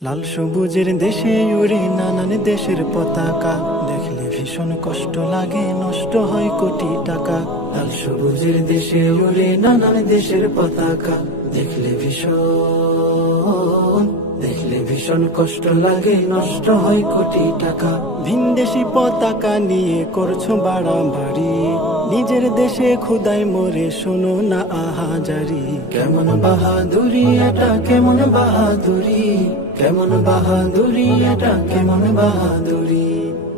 লাল সবুজের দেশে উড়ে নানান দেশের পতাকা, দেখলে ভীষণ কষ্ট লাগে, নষ্ট হয় কোটি টাকা। লাল সবুজের দেশে উড়ে নানান দেশের পতাকা, দেখলে ভীষণ কষ্ট লাগে, নষ্ট হয় কোটি টাকা। ভিনদেশি পতাকা নিয়ে করছো বাড়াবাড়ি, নিজের দেশে খুদাই মরে শোনো না আহাজারি। কেমন বাহাদুরি এটা, কেমন বাহাদুরি, কেমন বাহাদুরি এটা, কেমন বাহাদুরি,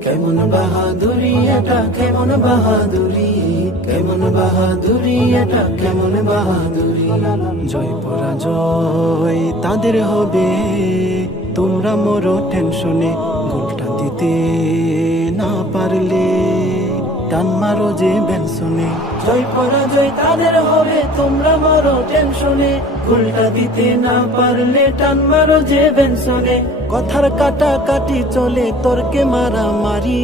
কেমন বাহাদুরি এটা, কেমন বাহাদুরি, কেমন বাহাদুরি এটা, কেমন বাহাদুরি। জয় পরাজয় তাদের হবে, তোমরা মরো টেনশনে, গোলটা দিতে না পারলে টান মারো যে বেনসনে। জয় পরাজয় তাদের হবে, তোমরা মরো টেনশনে, গোলটা দিতে না পারলে টান মারো যে বেনসনে। কথার কাটাকাটি চলে, তর্কে মারামারি,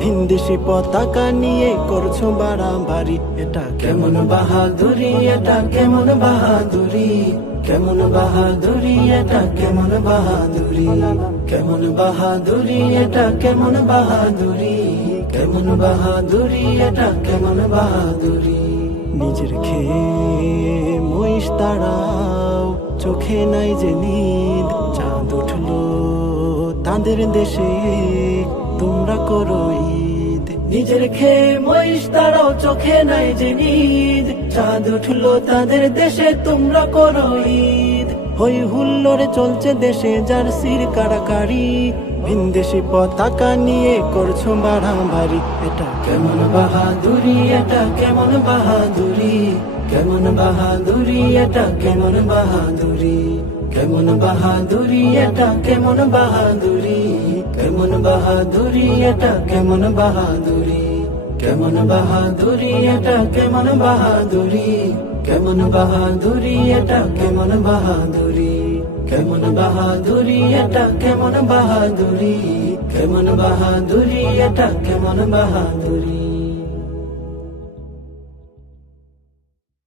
ভিনদেশি পতাকা নিয়ে করছো বাড়াবাড়ি। এটা কেমন বাহাদুরি, এটা কেমন বাহাদুরি, কেমন বাহাদুরি এটা, কেমন বাহাদুরি, কেমন বাহাদুরি এটা, কেমন বাহাদুরি, কেমন বাহাদুরি এটা, কেমন বাহাদুরি। নিজের খেয়ে মহিষ তাড়াও, চোখে নাই যে নিদ, চাঁদ উঠলো তাদের দেশে, তোমরা করো ঈদ। নিজের খেয়ে মহিষ তাড়াও, চোখে নাই যে নিদ, চাঁদ উঠলো তাদের দেশে, তোমরা করো ঈদ। হই হুল্লোড়ে চলছে দেশে জার্সির কাড়াকাড়ি, ভিনদেশি পতাকা নিয়ে করছো বাড়াবাড়ি। এটা কেমন বাহাদুরি, এটা কেমন বাহাদুরি, কেমন বাহাদুরি এটা, কেমন বাহাদুরি, কেমন বাহাদুরি এটা, কেমন বাহাদুরি, কেমন বাহাদুরি এটা, কেমন বাহাদুরি, কেমন বাহাদুরি এটা, কেমন বাহাদুরি, কেমন বাহাদুরি এটা, কেমন বাহাদুরি, কেমন বাহাদুরি এটা, কেমন বাহাদুরি, কেমন বাহাদুরি এটা, কেমন বাহাদুরি।